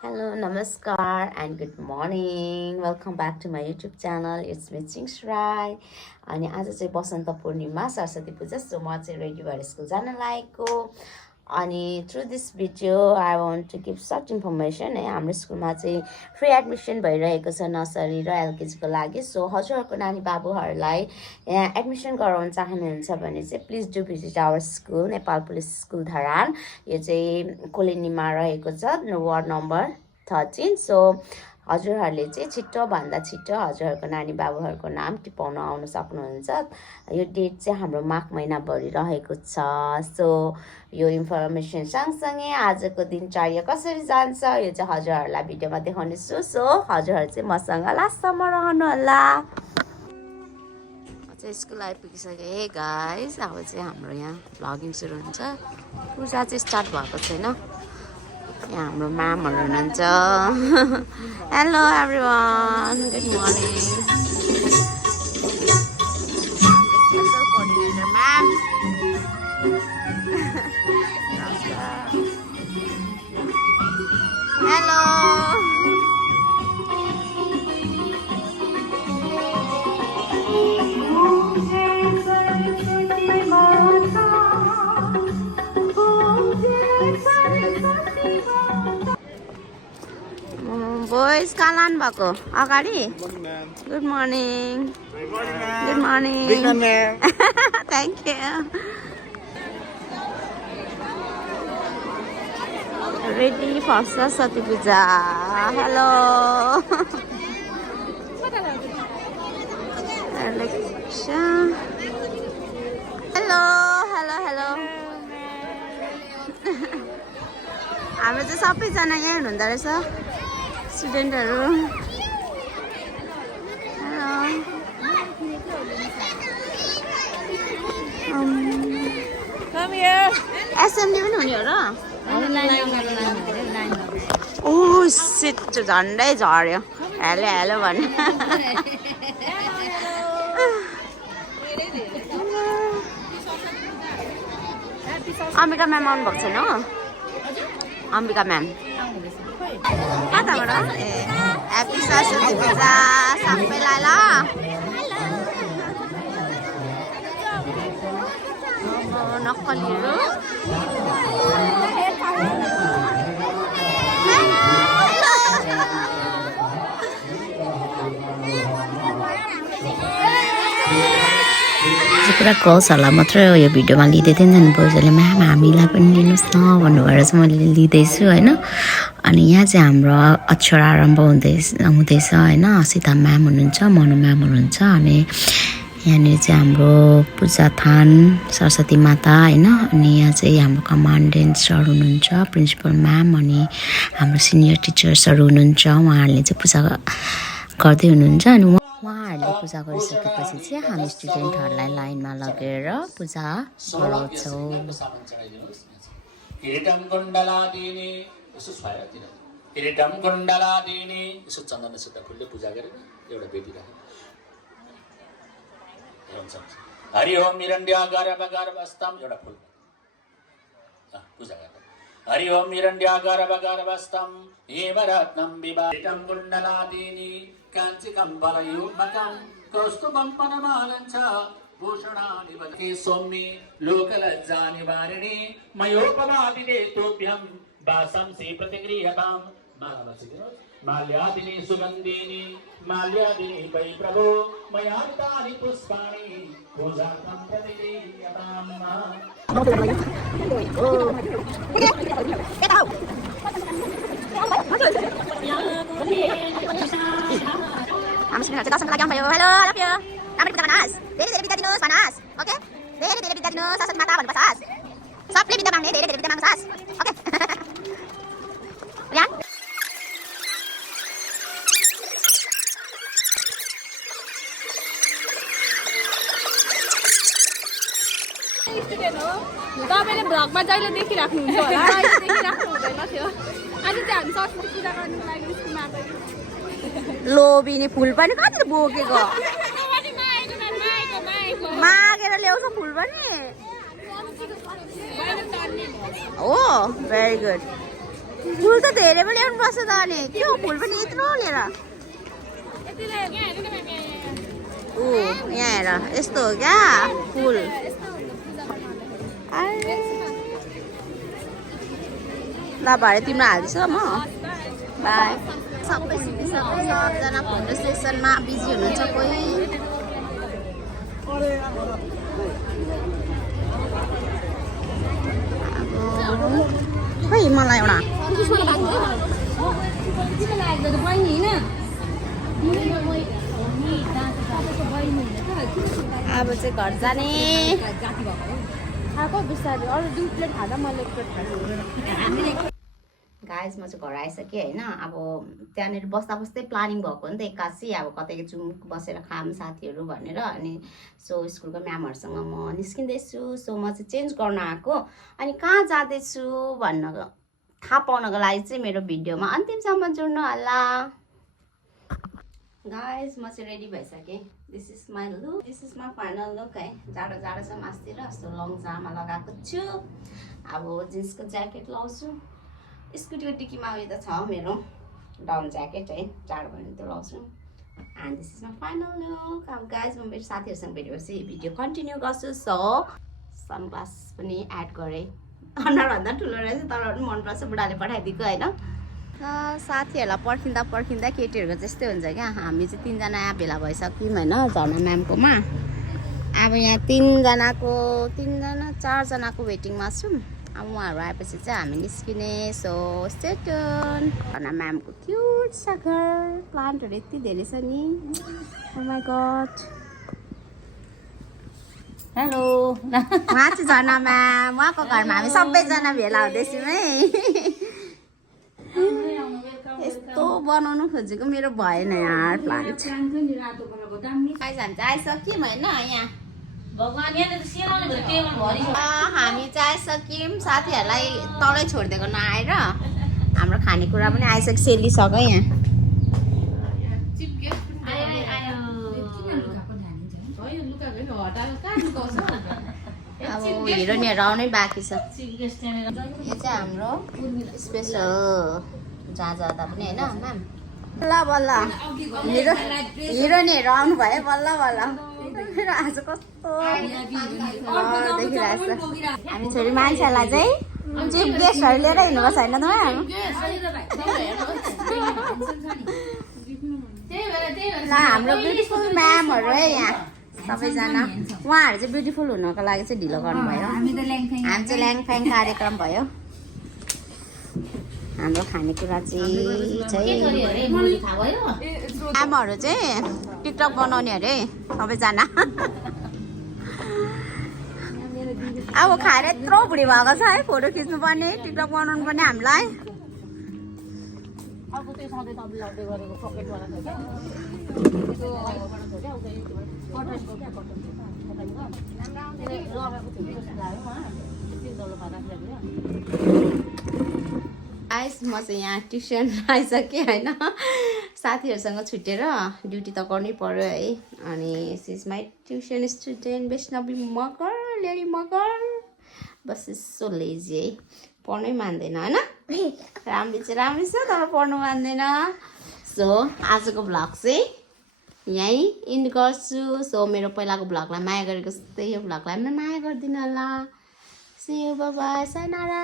Hello, namaskar, and good morning. Welcome back to my YouTube channel. It's me Chings Rai. अनि आज चाहिँ बसन्त पूर्णिमा सरस्वती पूजा so म चाहिँ ready भएर स्कुल जान लागेको अनि through this video I want to give short information है हाम्रो स्कुलमा चाहिँ फ्री एडमिसन भइरहेको छ नर्सरी र एलकेजीको लागि सो हजुरहरूको नानी बाबुहरूलाई यहाँ एडमिसन गराउन चाहनुहुन्छ भने चाहिँ please do visit our school Nepal police school Dharan यो चाहिँ कोलोनीमा रहेको छ वार्ड नम्बर 13 सो हजुरहरूले चाहिँ छिट्टोभन्दा छिट्टो हजुरहरूको नानी बाबुहरूको नाम टिपाउन आउन सक्नुहुन्छ यो डेट चाहिँ हाम्रो माघ महिनाभरि रहेको छ सो यो इन्फर्मेसन सँगसँगै आजको दिनचर्या कसरी जान्छ यो चाहिँ हजुरहरूलाई भिडियोमा देखाउनेछु सो हजुरहरू चाहिँ मसँग लास्टसम्म रहनुहोला चाहिँ स्कुल आइपुगिसके हे गाइस अब चाहिँ हाम्रो यहाँ भ्लगिङ सुरु हुन्छ पूजा चाहिँ स्टार्ट भएको छैन यहाँ हाम्रो म्यामहरू हुनुहुन्छ hello everyone good morning special coordinator ma'am hello boys कहाँ लानु भएको अगाडि good morning good morning thank you ready for Saraswati Puja hello hello hello hello हाम्रो चाहिँ सबैजना यहाँ हुनुहुँदो रहेछ स्टुडेन्टहरू एसेम्ब्ली पनि हुने हो र ओ सिट झन्डै झऱ्यो हेलो हेलो भन्नु अम्बिका म्याम आउनुभएको छैन हो अम्बिका म्याम कताबाट ए ह्याप्पी सरस्वती पूजा सबैलाई ल नक्कलीहरू पुरा गर्ल्सहरूलाई मात्रै यो भिडियोमा लिँदै थिएँ नि बोइजहरूले म्याम हामीलाई पनि लिनुहोस् न भन्नुभएर चाहिँ मैले लिँदैछु होइन अनि यहाँ चाहिँ हाम्रो अक्षर आरम्भ हुँदैछ होइन सीता म्याम हुनुहुन्छ मनु म्याम हुनुहुन्छ अनि यहाँनिर चाहिँ हाम्रो पूजा थान सरस्वती माता होइन अनि यहाँ चाहिँ हाम्रो कमान्डेन्ट सर हुनुहुन्छ प्रिन्सिपल म्याम अनि हाम्रो सिनियर टिचर्सहरू हुनुहुन्छ उहाँहरूले चाहिँ पूजा गर्दै हुनुहुन्छ अनि उहाँहरूले पूजा गरिसकेपछि चाहिँ हामी स्टुडेन्टहरूलाई लाइनमा लगेर पूजा गराउँछौँ किरीटम कुण्डलादीनि यसो छाया दिन किरीटम कुण्डलादीनि यसो चन्दन सिद्ध फुलले पूजा गरेर एउटा बेटी राख्यो हरि ओम निरण्ड्यागार बगार वस्तम एउटा फुल पूजा गर्दा हरि ओम निरण्ड्यागार बगार वस्तम हेमरत्नम विवाहितम कुण्डलादीनि काञ्चिकं बलयुग्मकं कौस्तुभं पनमालञ्च भूषणानि वदति सौम्ये लोकलज्जानिवारिणि मयोपमादिने तोभ्यं वासंसि प्रतिगृह्यतां माल्यादिनि सुगन्धिनि माल्यादिनि वै प्रभो मयार्तानि पुष्पाणि पूजार्थं प्रतिगृह्यतां हाम्रो स्टुडेन्टहरू चाहिँ दर्शनको लागि आउनुभयो हेलो लभ यु राम्रो पूजा भनास धेरै धेरै विद्या दिनुहोस् भनास ओके धेरै धेरै विद्या दिनुहोस् सरस्वती माता भन्नुपर्छ आज सबले विद्या माग्ने धेरै धेरै विद्या माग्छ आज ओके रियान तपाईले भ्लगमा जहिले देखिराख्नुहुन्छ होला देखिराख्नु हुँदैन थियो आज चाहिँ हामी सरस्वती पूजा गर्नुको लागि स्कुलमा आएको लोबिनी फुल पनि कति बोकेको मागेर ल्याउँछ फुल पनि Oh, very good. फुल त धेरै पनि ल्याउनु पर्छ त अनि के हो फुल पनि यत्रो लिएर ऊ यहाँ हेर यस्तो हो क्या फुल ल भरे तिम्रो हाल्दैछु म बाई सबै सिकिसक्यो सबजना फोटो सेसनमा बिजी हुनुहुन्छ कोही खै मलाई एउटा अब चाहिँ घर जाने खाएको बिस्तारै अरू 2 प्लेट खाँदा मैले 1 प्लेट खाएको गाइस म चाहिँ घर आइसकेँ होइन अब त्यहाँनिर बस्दा बस्दै प्लानिङ भएको नि त एक्कासी अब कतै जाउँ बसेर खाऊँ साथीहरू भनेर अनि सो स्कुलको म्यामहरूसँग म निस्किँदैछु सो म चाहिँ चेन्ज गर्न आएको अनि कहाँ जाँदैछु भन्न थाहा पाउनको लागि चाहिँ मेरो भिडियोमा अन्तिमसम्म जोड्नु होला गाइस म चाहिँ रेडी भइसकेँ this is my look this is my final look है जाडो जाडो छ मासतिर यस्तो लङ जामा लगाएको छु अब जिन्सको ज्याकेट लाउँछु स्कुटीको टिकीमा उयो त छ मेरो डाउन ज्याकेट है जाडो भयो भने त्यो लाउँछु and this is my final look अब गाइज म मेरो साथीहरूसँग भेटेपछि भिडियो कन्टिन्यू गर्छु सो सनग्लास पनि एड गरेँ अनुहारभन्दा ठुलो रहेछ तर पनि मनपर्छ बुढाले पठाइदिएको होइन साथीहरूलाई पर्खिँदा पर्खिँदा केटीहरूको त्यस्तै हुन्छ क्या हामी चाहिँ 3 जना भेला भइसक्यौँ होइन झर्ना म्यामकोमा अब यहाँ 4 जनाको वेटिङमा छौँ अब उहाँहरू आएपछि चाहिँ हामी निस्किने सो स्टे ट्युन झर्ना म्यामको क्युट छ घर प्लान्टहरू यति धेरै छ नि ओ माई गड हेलो उहाँ चाहिँ झर्ना म्याम उहाँको घरमा हामी सबैजना भेला हुँदैछौँ है यस्तो बनाउनु खोजेको मेरो भएन यार प्लान्ट हामी चाहिँ आइसक्यौँ होइन यहाँ हामी चाहिँ आइसक्यौँ साथीहरूलाई तलै छोडिदिएको नआएर हाम्रो खानेकुरा पनि आइसक्यो सेलिसक्यो यहाँ अब हिरोइनहरू आउनै बाँकी छ यो चाहिँ हाम्रो स्पेसल जहाँ जाँदा पनि होइन म्याम बल्ल बल्ल हिरोइनहरू आउनु भयो बल्ल बल्ल आज कस्तो देखिरहेको छ हामी छोरी मान्छेहरूलाई चाहिँ चिफ गेस्टहरू लिएर हिँड्नुपर्छ होइन त हाम्रो ब्युटिफुल म्यामहरू है यहाँ सबैजना उहाँहरू चाहिँ ब्युटिफुल हुनको लागि चाहिँ ढिलो गर्नुभयो हामी चाहिँ ल्याङफ्याङ कार्यक्रम भयो हाम्रो खानेकुरा चाहिँ आमाहरू चाहिँ टिकटक बनाउने अरे सबैजना अब खाएर यत्रो बुढी भएको छ है फोटो खिच्नु पर्ने टिकटक बनाउनु पर्ने हामीलाई गाइस म चाहिँ यहाँ ट्युसन आइसकेँ होइन साथीहरूसँग छुटेर ड्युटी त गर्नै पर्यो है अनि she's my tuition student Vaishnavi Magar lady Magar बस यसो लेजी है पढ्नै मान्दैन होइन राम्रो चाहिँ राम्रो छ तर पढ्नु मान्दैन सो आजको भ्लग चाहिँ यहीँ इन्ड गर्छु सो मेरो पहिलाको भ्लगलाई माया गरेको जस्तै यो भ्लगलाई पनि माया गरिदिनु होला see you bye bye sayonara